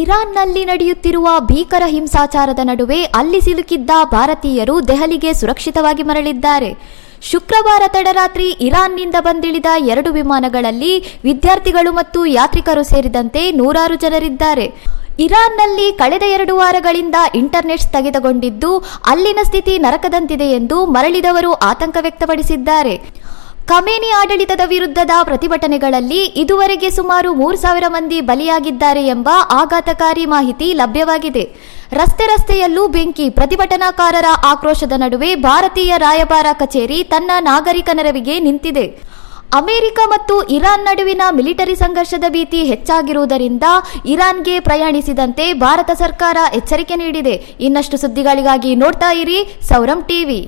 ಇರಾನ್ನಲ್ಲಿ ನಡೆಯುತ್ತಿರುವ ಭೀಕರ ಹಿಂಸಾಚಾರದ ನಡುವೆ ಅಲ್ಲಿ ಸಿಲುಕಿದ್ದ ಭಾರತೀಯರು ದೆಹಲಿಗೆ ಸುರಕ್ಷಿತವಾಗಿ ಮರಳಿದ್ದಾರೆ. ಶುಕ್ರವಾರ ತಡರಾತ್ರಿ ಇರಾನ್ನಿಂದ ಬಂದಿಳಿದ 2 ವಿಮಾನಗಳಲ್ಲಿ ವಿದ್ಯಾರ್ಥಿಗಳು ಮತ್ತು ಯಾತ್ರಿಕರು ಸೇರಿದಂತೆ ನೂರಾರು ಜನರಿದ್ದಾರೆ. ಇರಾನ್ನಲ್ಲಿ ಕಳೆದ 2 ವಾರಗಳಿಂದ ಇಂಟರ್ನೆಟ್ ಸ್ಥಗಿತಗೊಂಡಿದ್ದು ಅಲ್ಲಿನ ಸ್ಥಿತಿ ನರಕದಂತಿದೆ ಎಂದು ಮರಳಿದವರು ಆತಂಕ ವ್ಯಕ್ತಪಡಿಸಿದ್ದಾರೆ. ಖಮೇನಿ ಆಡಳಿತದ ವಿರುದ್ಧದ ಪ್ರತಿಭಟನೆಗಳಲ್ಲಿ ಇದುವರೆಗೆ ಸುಮಾರು 3,000 ಮಂದಿ ಬಲಿಯಾಗಿದ್ದಾರೆ ಎಂಬ ಆಘಾತಕಾರಿ ಮಾಹಿತಿ ಲಭ್ಯವಾಗಿದೆ. ರಸ್ತೆಯಲ್ಲೂ ಬೆಂಕಿ. ಪ್ರತಿಭಟನಾಕಾರರ ಆಕ್ರೋಶದ ನಡುವೆ ಭಾರತೀಯ ರಾಯಭಾರ ಕಚೇರಿ ತನ್ನ ನಾಗರಿಕ ನೆರವಿಗೆ ನಿಂತಿದೆ. ಅಮೆರಿಕ ಮತ್ತು ಇರಾನ್ ನಡುವಿನ ಮಿಲಿಟರಿ ಸಂಘರ್ಷದ ಭೀತಿ ಹೆಚ್ಚಾಗಿರುವುದರಿಂದ ಇರಾನ್ಗೆ ಪ್ರಯಾಣಿಸಿದಂತೆ ಭಾರತ ಸರ್ಕಾರ ಎಚ್ಚರಿಕೆ ನೀಡಿದೆ. ಇನ್ನಷ್ಟು ಸುದ್ದಿಗಳಿಗಾಗಿ ನೋಡ್ತಾ ಇರಿ ಸೌರಂ ಟಿವಿ.